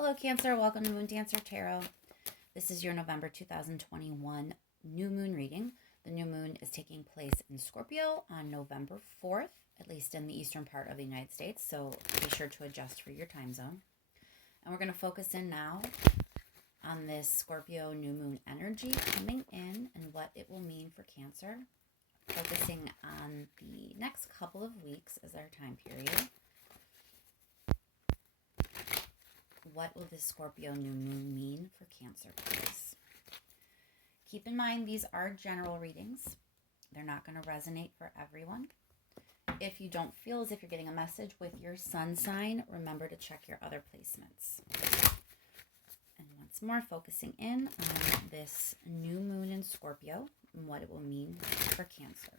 Hello, Cancer. Welcome to Moon Dancer Tarot. This is your November 2021 new moon reading. The new moon is taking place in Scorpio on November 4th, at least in the eastern part of the United States, so be sure to adjust for your time zone. And we're going to focus in now on this Scorpio new moon energy coming in and what it will mean for Cancer, focusing on the next couple of weeks as our time period. What will this Scorpio new moon mean for Cancer, please? Keep in mind, these are general readings. They're not going to resonate for everyone. If you don't feel as if you're getting a message with your sun sign, remember to check your other placements. And once more, focusing in on this new moon in Scorpio and what it will mean for Cancer.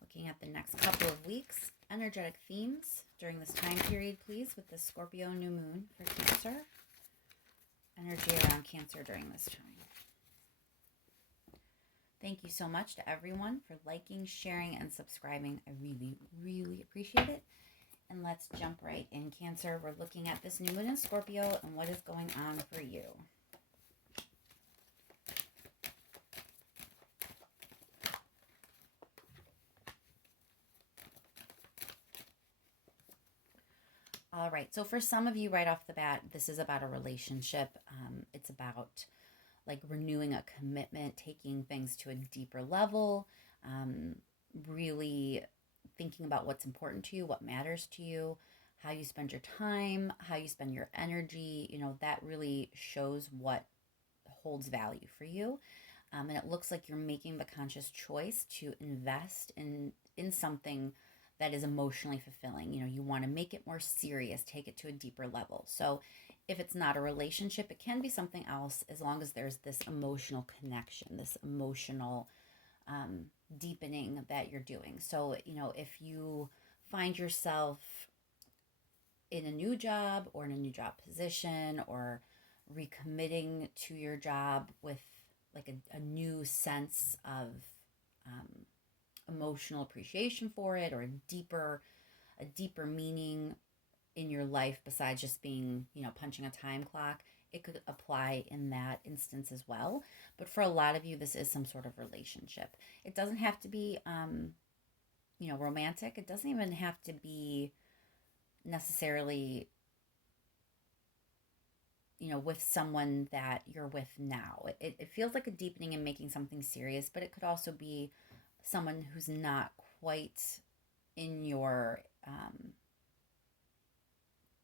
Looking at the next couple of weeks, energetic themes during this time period, please, with the Scorpio new moon for Cancer. Energy around Cancer during this time. Thank you so much to everyone for liking, sharing, and subscribing. I really, really appreciate it. And let's jump right in, Cancer. We're looking at this new moon in Scorpio and what is going on for you. All right, so for some of you right off the bat, this is about a relationship. It's about like renewing a commitment, taking things to a deeper level, really thinking about what's important to you, what matters to you, how you spend your time, how you spend your energy. You know, that really shows what holds value for you. And it looks like you're making the conscious choice to invest in something that is emotionally fulfilling. You know, you want to make it more serious, take it to a deeper level. So if it's not a relationship, it can be something else, as long as there's this emotional connection, this emotional deepening that you're doing. So, you know, if you find yourself in a new job or in a new job position or recommitting to your job with like a new sense of emotional appreciation for it, or a deeper meaning in your life besides just being, you know, punching a time clock, it could apply in that instance as well. But for a lot of you, this is some sort of relationship. It doesn't have to be you know, romantic. It doesn't even have to be necessarily, you know, with someone that you're with now. It feels like a deepening and making something serious, but it could also be someone who's not quite in your,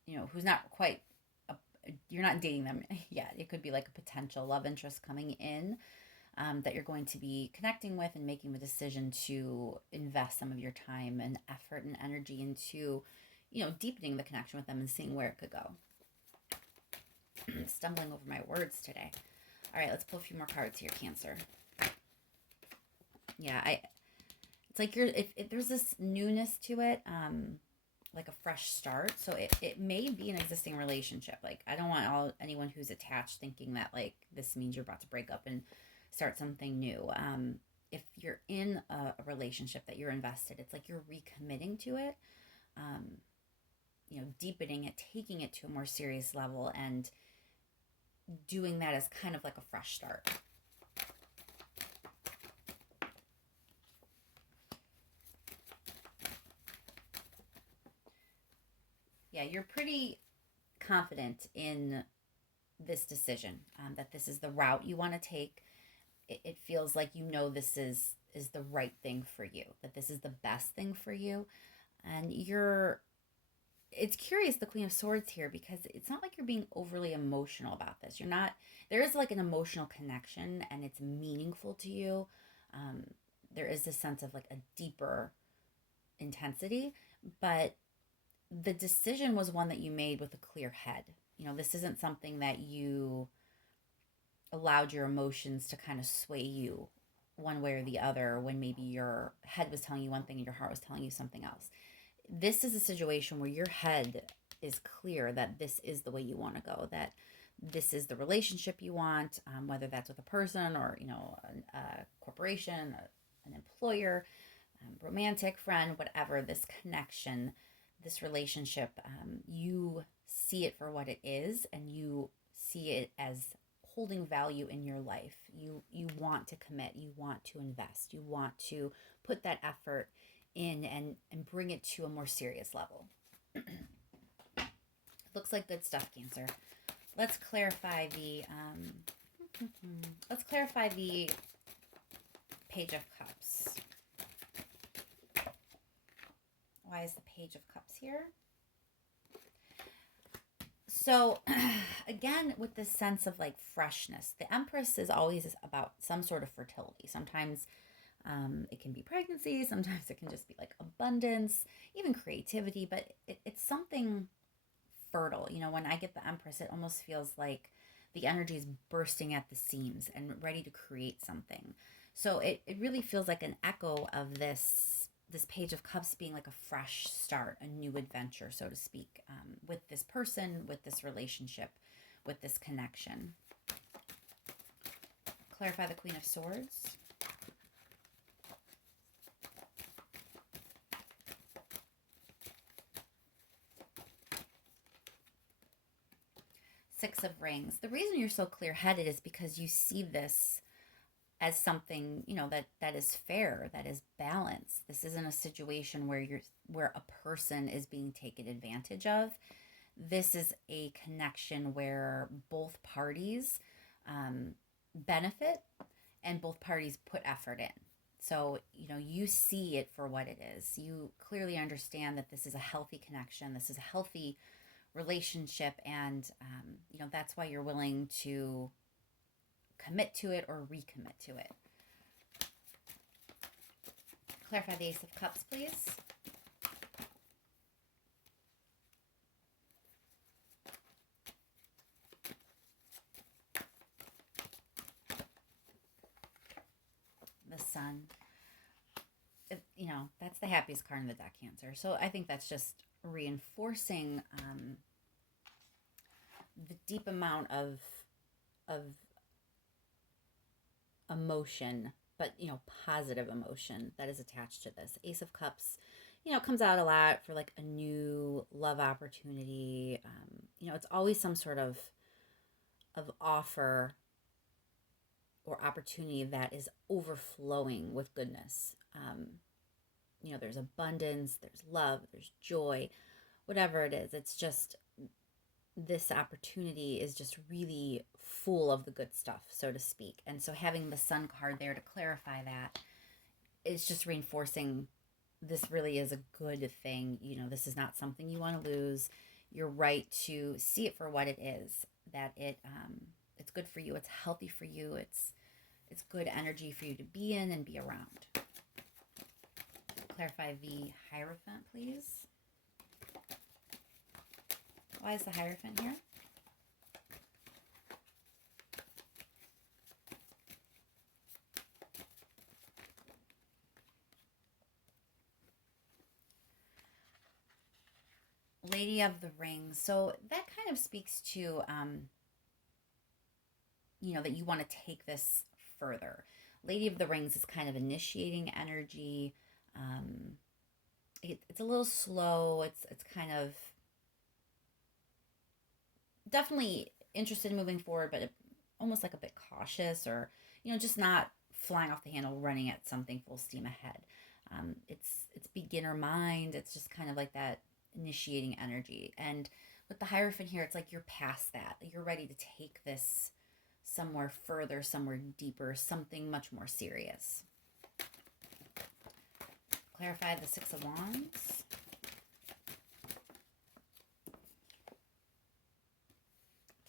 you know, who's not quite, you're not dating them yet. It could be like a potential love interest coming in that you're going to be connecting with and making the decision to invest some of your time and effort and energy into, you know, deepening the connection with them and seeing where it could go. Stumbling over my words today. All right, let's pull a few more cards here, Cancer. Yeah, it's like if there's this newness to it, like a fresh start. So it may be an existing relationship. Like, I don't want anyone who's attached thinking that like this means you're about to break up and start something new. If you're in a relationship that you're invested, it's like you're recommitting to it, you know, deepening it, taking it to a more serious level, and doing that as kind of like a fresh start. Yeah, you're pretty confident in this decision, that this is the route you want to take. It feels like, you know, this is the right thing for you, that this is the best thing for you. And it's curious, the Queen of Swords here, because it's not like you're being overly emotional about this. You're not, there is like an emotional connection and it's meaningful to you. There is this sense of like a deeper intensity, but the decision was one that you made with a clear head. You know, this isn't something that you allowed your emotions to kind of sway you one way or the other, when maybe your head was telling you one thing and your heart was telling you something else. This is a situation where your head is clear that this is the way you want to go, that this is the relationship you want, whether that's with a person or, you know, a corporation, an employer, romantic friend, whatever, this connection, this relationship, you see it for what it is, and you see it as holding value in your life. You want to commit, you want to invest, you want to put that effort in and bring it to a more serious level. Looks like good stuff, Cancer. Let's clarify the let's clarify the Page of Cups. Why is the Page of Cups here? So again, with this sense of like freshness, the Empress is always about some sort of fertility. Sometimes it can be pregnancy, sometimes it can just be like abundance, even creativity, but it's something fertile. You know, when I get the Empress, it almost feels like the energy is bursting at the seams and ready to create something. So it really feels like an echo of this Page of Cups being like a fresh start, a new adventure, so to speak, with this person, with this relationship, with this connection. Clarify the Queen of Swords. Six of Rings. The reason you're so clear-headed is because you see this as something, you know, that is fair, that is balanced. This isn't a situation where a person is being taken advantage of. This is a connection where both parties benefit and both parties put effort in. So, you know, you see it for what it is. You clearly understand that this is a healthy connection. This is a healthy relationship. And, you know, that's why you're willing to commit to it or recommit to it. Clarify the Ace of Cups, please. The Sun. You know, that's the happiest card in the deck, Cancer. So I think that's just reinforcing the deep amount of emotion, but, you know, positive emotion that is attached to this. Ace of Cups, you know, comes out a lot for like a new love opportunity. You know, it's always some sort of offer or opportunity that is overflowing with goodness. You know, there's abundance, there's love, there's joy, whatever it is. It's just this opportunity is just really full of the good stuff, so to speak. And so having the Sun card there to clarify that is just reinforcing this really is a good thing. You know, this is not something you want to lose. You're right to see it for what it is, that it's good for you, it's healthy for you, it's good energy for you to be in and be around. Clarify the Hierophant, please. Why is the Hierophant here? Lady of the Rings. So that kind of speaks to, you know, that you want to take this further. Lady of the Rings is kind of initiating energy. It's a little slow. It's kind of definitely interested in moving forward, but almost like a bit cautious, or, you know, just not flying off the handle, running at something full steam ahead. It's beginner mind. It's just kind of like that initiating energy. And with the Hierophant here, it's like you're past that. You're ready to take this somewhere further, somewhere deeper, something much more serious. Clarify the Six of Wands.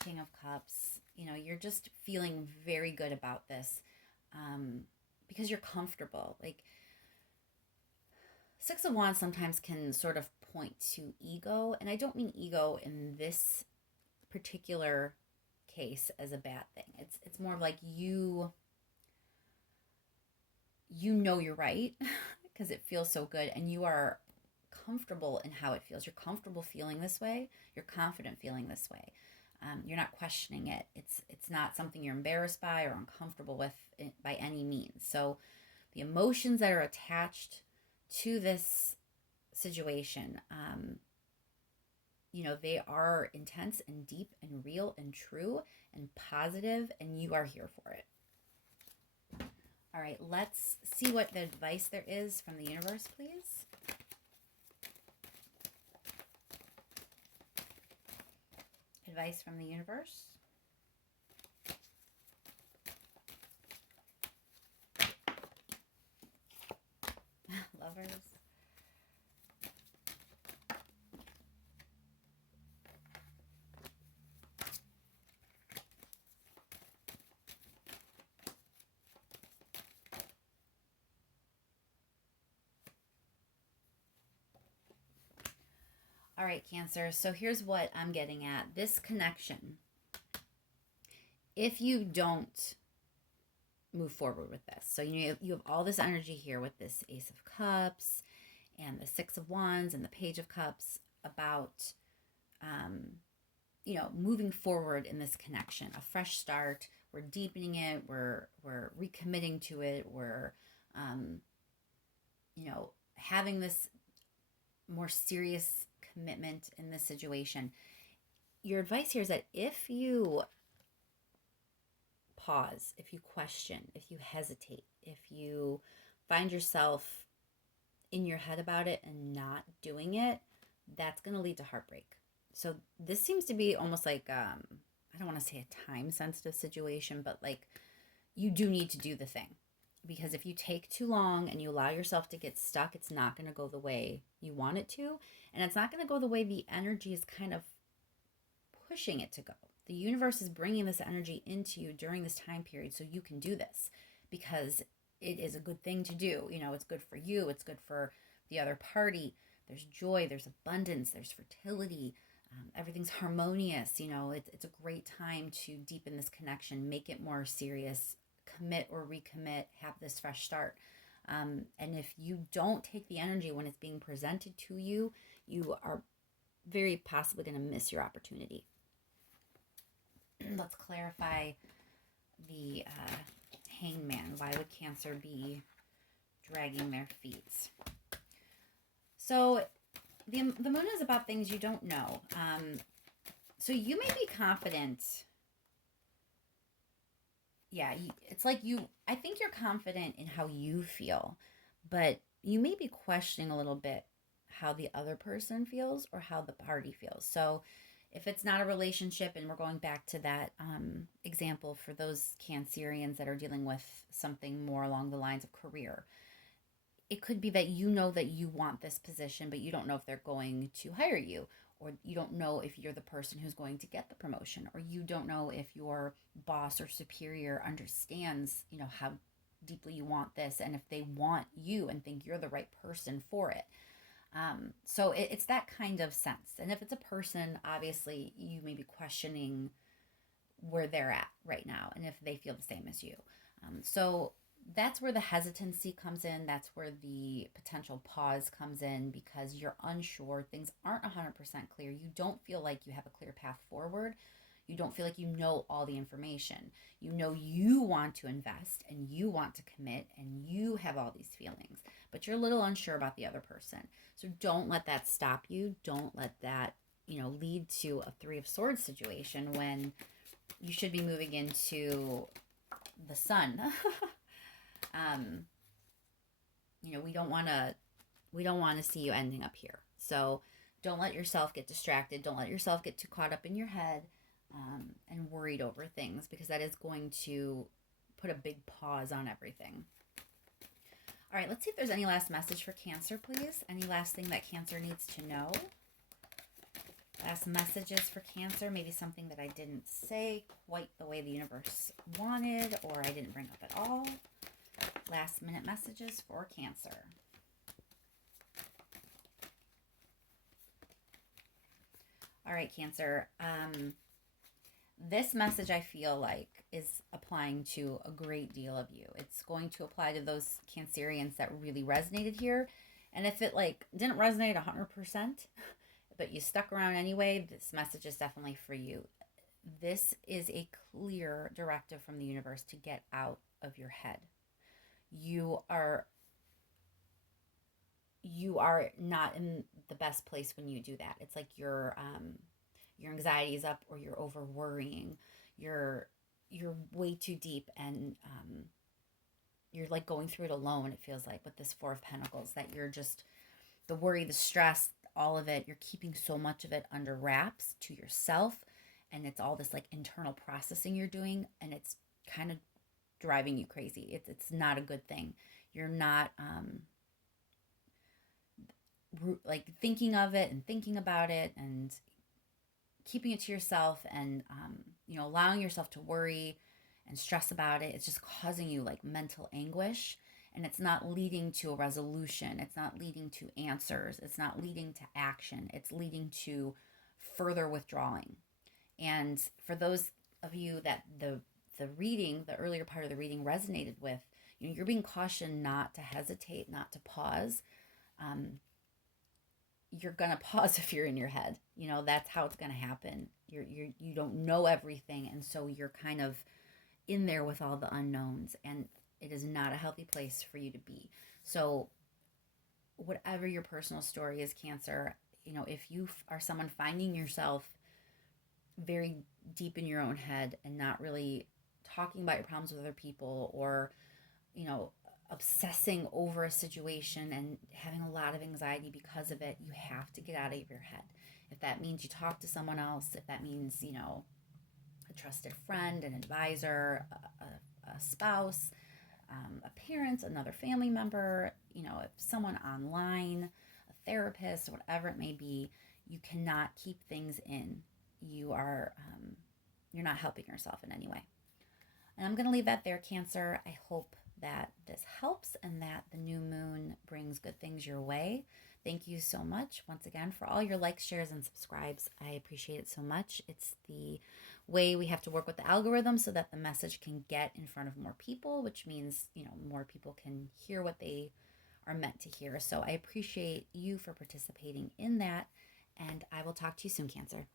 King of Cups. You know, you're just feeling very good about this because you're comfortable. Like, Six of Wands sometimes can sort of point to ego, and I don't mean ego in this particular case as a bad thing. It's more like you know you're right because it feels so good, and you are comfortable in how it feels. You're comfortable feeling this way. You're confident feeling this way. You're not questioning it. It's not something you're embarrassed by or uncomfortable with by any means. So the emotions that are attached to this situation, they are intense and deep and real and true and positive, and you are here for it. All right, let's see what the advice there is from the universe, please. Advice from the universe. Lovers. All right, Cancer. So here's what I'm getting at. This connection, if you don't move forward with this, so you have all this energy here with this Ace of Cups and the Six of Wands and the Page of Cups about, moving forward in this connection, a fresh start. We're deepening it. We're recommitting to it. We're, having this more serious commitment in this situation. Your advice here is that if you pause, if you question, if you hesitate, if you find yourself in your head about it and not doing it, that's going to lead to heartbreak. So this seems to be almost like, I don't want to say a time sensitive situation, but like you do need to do the thing. Because if you take too long and you allow yourself to get stuck, it's not going to go the way you want it to. And it's not going to go the way the energy is kind of pushing it to go. The universe is bringing this energy into you during this time period so you can do this, because it is a good thing to do. It's good for you. It's good for the other party. There's joy. There's abundance. There's fertility. Everything's harmonious. It's a great time to deepen this connection, make it more serious, commit or recommit, have this fresh start. And if you don't take the energy when it's being presented to you, you are very possibly going to miss your opportunity. Let's clarify the Hangman. Why would Cancer be dragging their feet? So the moon is about things you don't know. So you may be confident. Yeah, it's like I think you're confident in how you feel, but you may be questioning a little bit how the other person feels or how the party feels. So if it's not a relationship, and we're going back to that example for those Cancerians that are dealing with something more along the lines of career, it could be that you know that you want this position, but you don't know if they're going to hire you, or you don't know if you're the person who's going to get the promotion, or you don't know if your boss or superior understands, how deeply you want this, and if they want you and think you're the right person for it. So it's that kind of sense. And if it's a person, obviously you may be questioning where they're at right now and if they feel the same as you. So that's where the hesitancy comes in. That's where the potential pause comes in, because you're unsure. Things aren't 100% clear. You don't feel like you have a clear path forward. You don't feel like you know all the information. You want to invest and you want to commit and you have all these feelings, but you're a little unsure about the other person. So don't let that stop you. Don't let that, lead to a Three of Swords situation when you should be moving into the sun. We don't want to see you ending up here. So don't let yourself get distracted. Don't let yourself get too caught up in your head and worried over things, because that is going to put a big pause on everything. All right, let's see if there's any last message for Cancer, please. Any last thing that Cancer needs to know? Last messages for Cancer, maybe something that I didn't say quite the way the universe wanted, or I didn't bring up at all. Last minute messages for Cancer. All right, Cancer. This message, I feel like, is applying to a great deal of you. It's going to apply to those Cancerians that really resonated here. And if it didn't resonate 100%, but you stuck around anyway, this message is definitely for you. This is a clear directive from the universe to get out of your head. You are you are not in the best place when you do that. It's like your anxiety is up, or you're over worrying. You're way too deep, and you're like going through it alone. It feels like with this Four of Pentacles, that you're just the worry, the stress, all of it. You're keeping so much of it under wraps to yourself, and it's all this like internal processing you're doing, and it's kind of driving you crazy. It's not a good thing. You're not like thinking of it and thinking about it and keeping it to yourself, and allowing yourself to worry and stress about it. It's just causing you like mental anguish, and it's not leading to a resolution. It's not leading to answers. It's not leading to action. It's leading to further withdrawing. And for those of you that the reading, the earlier part of the reading resonated with, you're being cautioned not to hesitate, not to pause. um, you're gonna pause if you're in your head. That's how it's gonna happen. You don't know everything, and so you're kind of in there with all the unknowns, and it is not a healthy place for you to be. So, whatever your personal story is, Cancer, if you are someone finding yourself very deep in your own head and not really talking about your problems with other people, or you know, obsessing over a situation and having a lot of anxiety because of it, you have to get out of your head. If that means you talk to someone else, if that means, a trusted friend, an advisor, a spouse, a parent, another family member, if someone online, a therapist, whatever it may be, you cannot keep things in. You're not helping yourself in any way. And I'm going to leave that there, Cancer. I hope that this helps and that the new moon brings good things your way. Thank you so much once again for all your likes, shares, and subscribes. I appreciate it so much. It's the way we have to work with the algorithm so that the message can get in front of more people, which means, more people can hear what they are meant to hear. So I appreciate you for participating in that. And I will talk to you soon, Cancer.